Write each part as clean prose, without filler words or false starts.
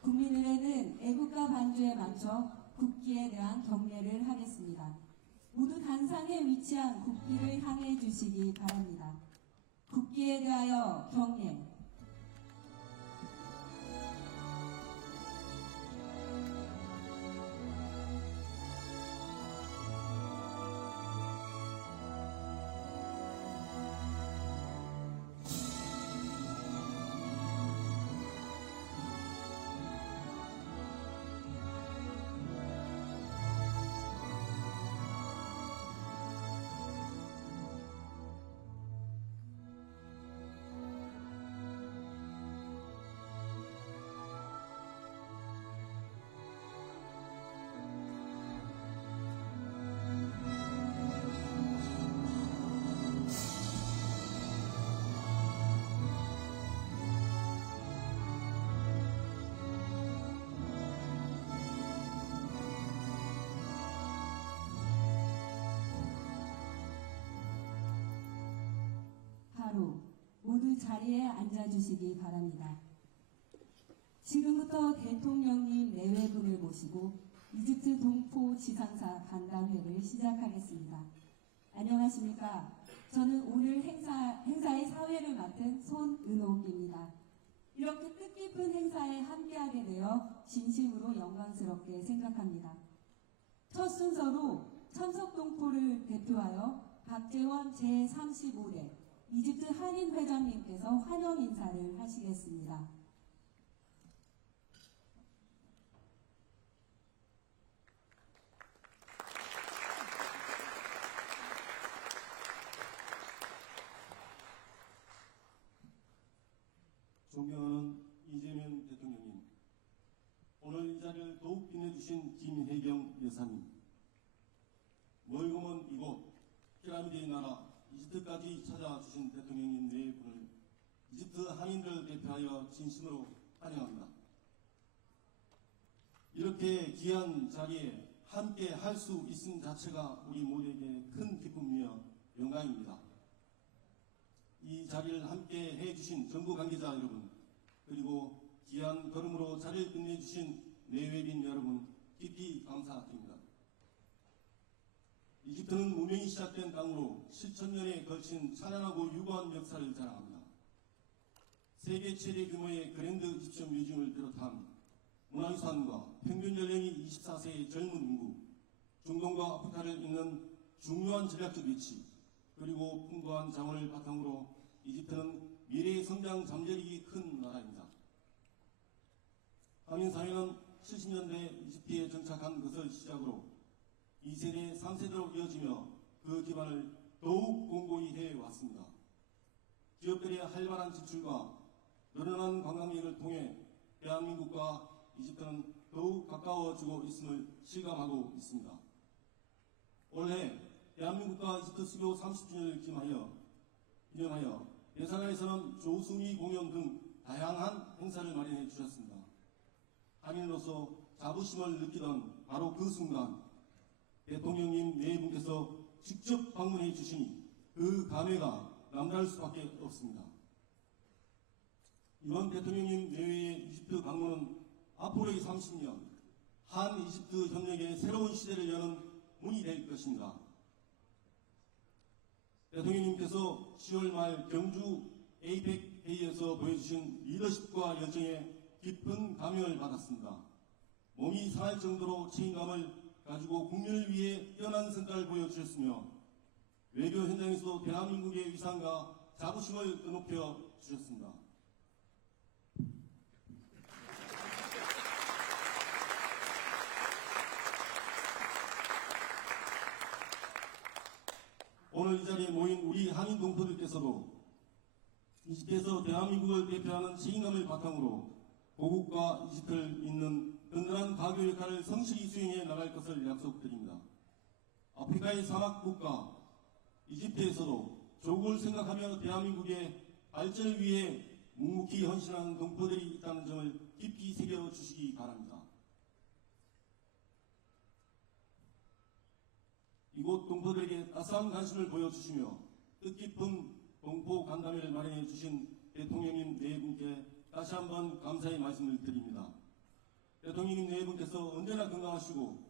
국민의회는 애국가 반주에 맞춰 국기에 대한 경례를 하겠습니다. 모두 단상에 위치한 국기를 향해 주시기 바랍니다. 국기에 대하여 경례. 모두 자리에 앉아주시기 바랍니다. 지금부터 대통령님 내외분을 모시고 이집트 동포 지상사 간담회를 시작하겠습니다. 안녕하십니까? 저는 오늘 행사의 사회를 맡은 손은옥입니다. 이렇게 뜻깊은 행사에 함께하게 되어 진심으로 영광스럽게 생각합니다. 첫 순서로 참석동포를 대표하여 박재원 제35대 이집트 한인 회장님께서 환영 인사를 하시겠습니다. 존경하는 이재명 대통령님, 오늘 이 자리를 더욱 빛내주신 김혜경 여사님, 멀고 먼 이곳 피라미드의 나라 이집트까지 찾아주신 대통령님 네 분을 이집트 한인들을 대표하여 진심으로 환영합니다. 이렇게 귀한 자리에 함께 할 수 있음 자체가 우리 모두에게 큰 기쁨이며 영광입니다. 이 자리를 함께 해주신 정부 관계자 여러분, 그리고 귀한 걸음으로 자리를 끝내주신 내외빈 여러분, 깊이 감사드립니다. 이집트는 문명이 시작된 땅으로 7,000년에 걸친 찬란하고 유구한 역사를 자랑합니다. 세계 최대 규모의 그랜드 이집션 뮤지엄을 비롯한 문화유산과 평균 연령이 24세의 젊은 인구, 중동과 아프리카를 잇는 중요한 전략적 위치, 그리고 풍부한 자원을 바탕으로 이집트는 미래의 성장 잠재력이 큰 나라입니다. 한인사회는 70년대 이집트에 정착한 것을 시작으로 2세대, 3세대로 이어지며 그 기반을 더욱 공고히 해왔습니다. 기업들의 활발한 지출과 늘어난 관광객을 통해 대한민국과 이집트는 더욱 가까워지고 있음을 실감하고 있습니다. 올해 대한민국과 이집트 수교 30주년을 기념하여 예산안에서는 조수미 공연 등 다양한 행사를 마련해 주셨습니다. 한인으로서 자부심을 느끼던 바로 그 순간 대통령님 네 분께서 직접 방문해 주시니 그 감회가 남다를 수밖에 없습니다. 이번 대통령님 내외의 이집트 방문은 앞으로의 30년 한 이집트 협력의 새로운 시대를 여는 문이 될 것입니다. 대통령님께서 10월 말 경주 에이펙 회의에서 보여주신 리더십과 열정에 깊은 감명을 받았습니다. 몸이 상할 정도로 책임감을 가지고 국민을 위해 뛰어난 성과를 보여주셨으며 외교 현장에서도 대한민국의 위상과 자부심을 높여 주셨습니다. 오늘 이 자리에 모인 우리 한인 동포들께서도 이집트에서 대한민국을 대표하는 책임감을 바탕으로 고국과 이집트를 잇는 든든한 가교 역할을 성실히 수행해 나갈 것을 약속드립니다. 아프리카의 사막 국가 이집트에서도 조국을 생각하며 대한민국의 발전을 위해 묵묵히 헌신하는 동포들이 있다는 점을 깊이 새겨주시기 바랍니다. 이곳 동포들에게 따스한 관심을 보여주시며 뜻깊은 동포 간담회를 마련해 주신 대통령님 네 분께 다시 한번 감사의 말씀을 드립니다. 대통령님 네 분께서 언제나 건강하시고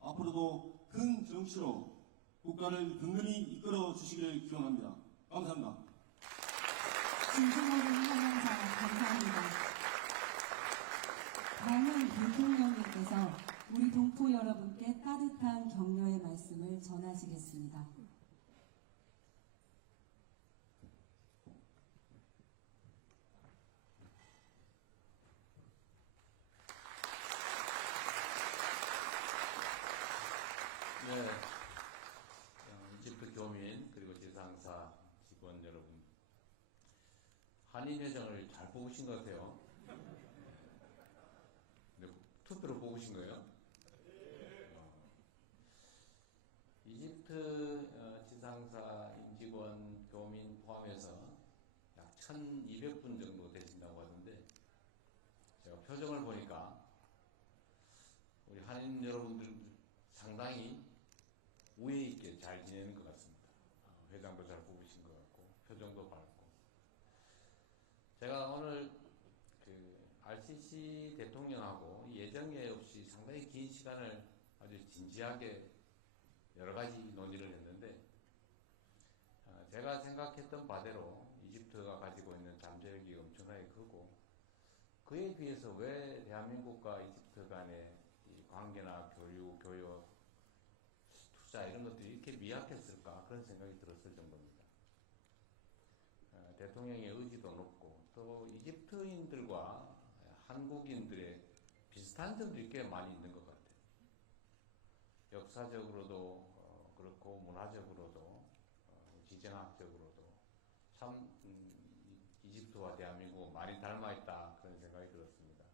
앞으로도 큰 정치로 국가를 든든히 이끌어 주시기를 기원합니다. 감사합니다. 진정어린 환영사 감사합니다. 다음은 대통령님께서 우리 동포 여러분께 따뜻한 격려의 말씀을 전하시겠습니다. 네, 이집트 교민 그리고 지상사 직원 여러분, 한인회장을 잘 뽑으신 것 같아요. 네, 투표로 뽑으신 거예요? 이집트 지상사 임직원 교민 포함해서 약 1,200분 정도 되신다고 하는데, 제가 표정을 보니까 우리 한인 여러분들 상당히 우애 있게 잘 지내는 것 같습니다. 회장도 잘 뽑으신 것 같고 표정도 밝고. 제가 오늘 RCC 대통령하고 예정에 없이 상당히 긴 시간을 아주 진지하게 여러 가지 논의를 했는데, 제가 생각했던 바대로 이집트가 가지고 있는 잠재력이 엄청나게 크고, 그에 비해서 왜 대한민국과 이집트 간의 이 관계나 교류, 교역, 투자 이런 것들이 이렇게 미약했을까, 그런 생각이 들었을 정도입니다. 대통령의 의지도 높고 또 이집트인들과 한국인들의 비슷한 점들이 꽤 많이 있는 것 같아요. 역사적으로도 그렇고 문화적으로도 지정학적으로도 참 이집트와 대한민국은 많이 닮아있다, 그런 생각이 들었습니다.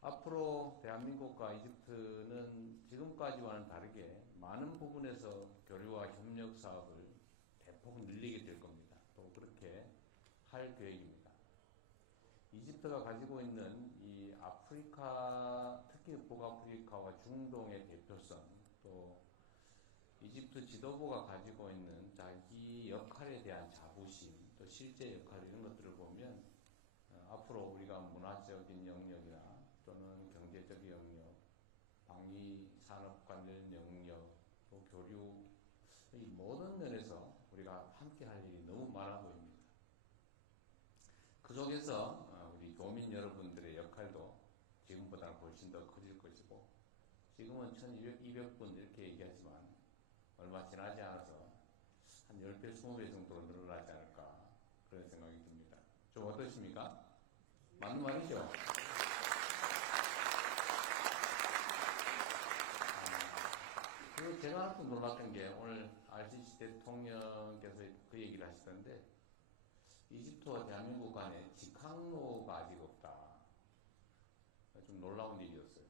앞으로 대한민국과 이집트는 지금까지와는 다르게 많은 부분에서 교류와 협력 사업을 대폭 늘리게 될 겁니다. 또 그렇게 할 계획입니다. 이집트가 가지고 있는 이 아프리카, 특히 북아프리카와 중동의 대표성, 또 이집트 지도부가 가지고 있는 자기 역할에 대한 자부심, 또 실제 역할, 이런 것들을 보면 앞으로 우리가 문화적인 영역이나 또는 경제적 영역, 방위 산업 관련 영역, 또 교류, 이 모든 면에서 우리가 함께 할 일이 너무 많아 보입니다. 그 속에서 우리 교민 여러분들의 역할도 지금보다는 훨씬 더 커질 것이고, 지금은 1,200분 이렇게 얘기하지만 얼마 지나지 않아서 한 10배, 20배 정도로 늘어나지 않을까, 그런 생각이 듭니다. 좀 어떠십니까? 맞는 말이죠? 그리고 제가 또 놀랐던 게, 오늘 RCC 대통령께서 그 얘기를 하시던데, 이집트와 대한민국 간에 직항로가 아직 없다. 좀 놀라운 일이었어요.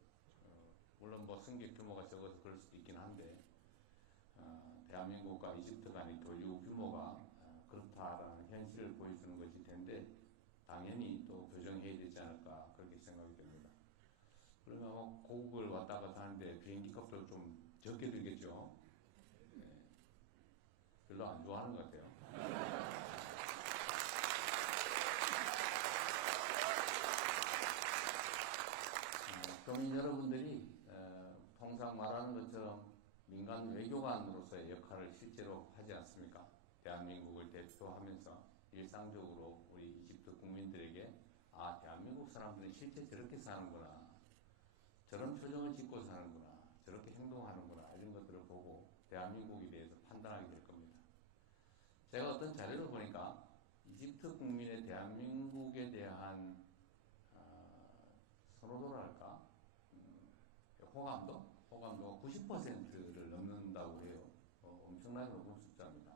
물론 뭐 승객 규모가 적어서 그럴 수도 있긴 한데, 대한민국과 이집트 간의 교류 규모가 그렇다라는 현실을 보여주는 것일 텐데, 당연히 또 교정해야 되지 않을까, 그렇게 생각이 됩니다. 그러면 뭐 고국을 왔다 갔다 하는데 비행기 값도 좀 적게 들겠죠. 네. 별로 안 좋아하는 것 같아요. 교민 여러분들이 통상 말하는 것처럼 민간 외교관으로서의 역할을 실제로 하지 않습니까? 대한민국을 대표하면서 일상적으로 우리 이집트 국민들에게, 대한민국 사람들은 실제 저렇게 사는구나, 저런 표정을 짓고 사는구나, 저렇게 행동하는구나, 이런 것들을 보고 대한민국에 대해서 판단하게 될 겁니다. 제가 어떤 자료를 보니까 이집트 국민의 대한민국에 대한 선호도랄까, 호감도가 90%를 넘는다고 해요. 엄청나게 높은 숫자입니다.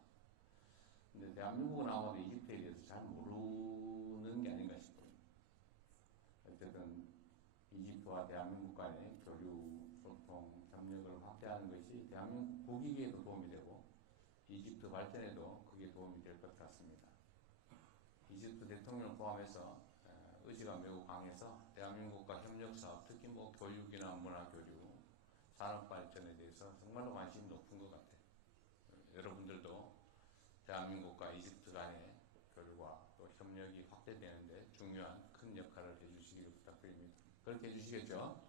근데 대한민국은 아마도 이집트에 대해서 잘 모르는 게 아닌가 싶어요. 어쨌든 이집트와 대한민국 간의 교류, 소통, 협력을 확대하는 것이 대한민국 국익에도 도움이 되고 이집트 발전에도 그게 도움이 될 것 같습니다. 이집트 대통령 포함해서 의지가 매우 강해서 대한민국과 협력사업, 특히 뭐 교육이나 문화교류, 산업발전에 대해서 정말로 관심이 높은 것 같아요. 여러분들도 대한민국과 이집트 간의 교류와 또 협력이 확대되는데 중요한 큰 역할을 해주시기를 부탁드립니다. 그렇게 해주시겠죠?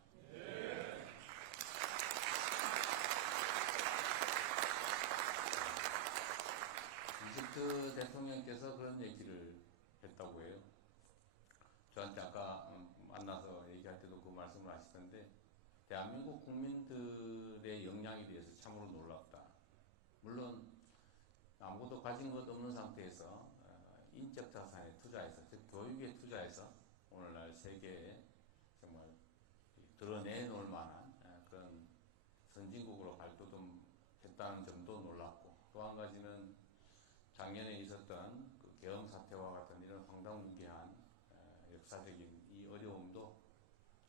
이집트 대통령께서 그런 얘기를 했다고 해요. 저한테 아까 만나서 얘기할 때도 그 말씀을 하시던데, 대한민국 국민들의 역량에 대해서 참으로 놀랍다. 물론 아무것도 가진 것 없는 상태에서 인적 자산에 투자해서, 즉 교육에 투자해서 오늘날 세계에 정말 드러내놓을 만한 그런 선진국으로 발돋움했다는 점도 놀랍고, 또 한 가지는 작년에 있었던 그 계엄 사태와 같은 이런 황당무계한 역사적인 이 어려움도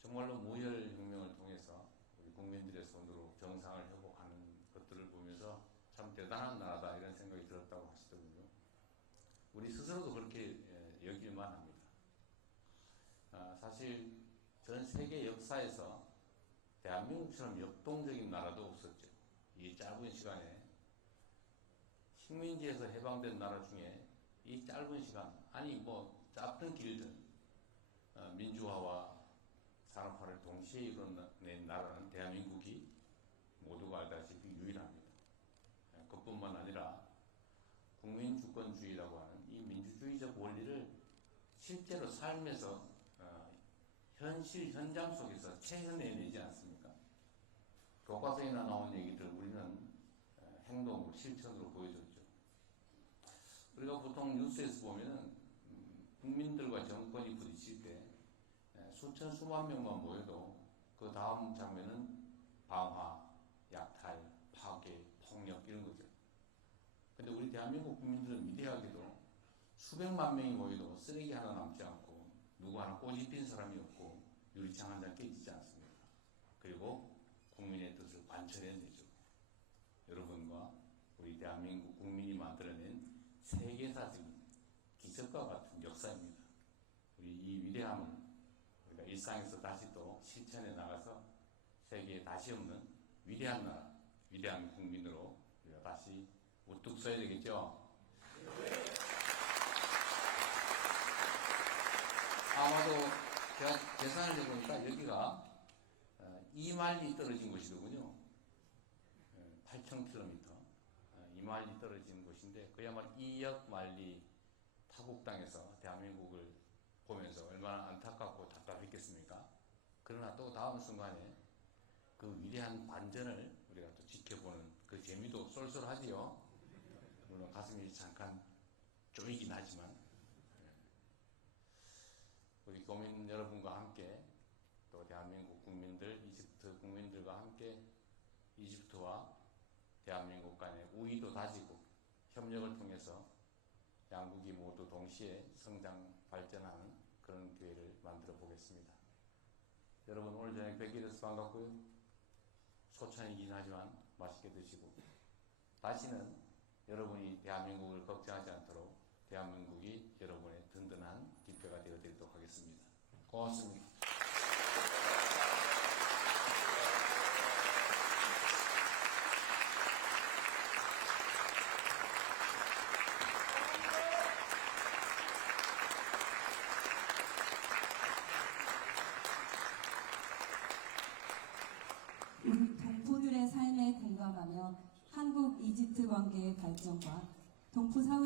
정말로 무혈혁명을 통해서 우리 국민들의 손으로 정상을 회복하는 것들을 보면서 참 대단한 나라다 이런 생각이 들었다고 하시더군요. 우리 스스로도 그렇게 여길만 합니다. 사실 전 세계 역사에서 대한민국처럼 역동적인 나라도 없었죠. 이 짧은 시간에 식민지에서 해방된 나라 중에 이 짧은 시간, 아니 뭐 짧은 길든 민주화와 산업화를 동시에 이뤄낸 나라는 대한민국이 모두가 알다시피 유일합니다. 그뿐만 아니라 국민주권주의라고 하는 이 민주주의적 원리를 실제로 삶에서 현실 현장 속에서 체현해내지 않습니까? 교과서에나 나온 얘기들 우리는 행동으로 실천으로 보여줬죠. 우리가 보통 뉴스에서 보면은 국민들과 정권이 부딪힐 때 수천 수만 명만 모여도 그 다음 장면은 방화, 약탈, 파괴, 폭력 이런 거죠. 근데 우리 대한민국 국민들은 위대하게도 수백만 명이 모여도 쓰레기 하나 남지 않고 누구 하나 꼬집힌 사람이 없고 유리창 한 장 깨지지 않습니다. 그리고 국민의 뜻을 관철해내죠. 여러분과 우리 대한민국 국민이 만들어낸 세계사적인 기적과 같은 역사입니다. 우리 이 위대함을 우리가 일상에서 다시 또 실천해 나가서 세계에 다시 없는 위대한 나라, 위대한 국민으로 우리가 다시 우뚝 서야 되겠죠? 아마도 제가 계산을 해보니까 여기가 2마일이 떨어진 곳이더군요. 8,000km. 2마일이 떨어진 곳인데, 그야말로 2억 마일리 타국당에서 대한민국을 보면서 얼마나 안타깝고 답답했겠습니까? 그러나 또 다음 순간에 그 위대한 반전을 우리가 또 지켜보는 그 재미도 쏠쏠하지요. 물론 가슴이 잠깐 쪼이긴 하지만, 우리 교민 여러분과 함께 또 대한민국 국민들, 이집트 국민들과 함께 이집트와 대한민국 간의 우위도 다지고 협력을 통해서 양국이 모두 동시에 성장, 발전하는 그런 기회를 만들어 보겠습니다. 여러분 오늘 저녁 뵙게 돼서 반갑고요. 소찬이긴 하지만 맛있게 드시고, 다시는 여러분이 대한민국을 걱정하지 않도록 대한민국이 여러분의 든든한 뒷배가 되어드리도록 하겠습니다. 고맙습니다. 우리 동포들의 삶에 공감하며 한국 이집트 관계의 발전과 동포 사회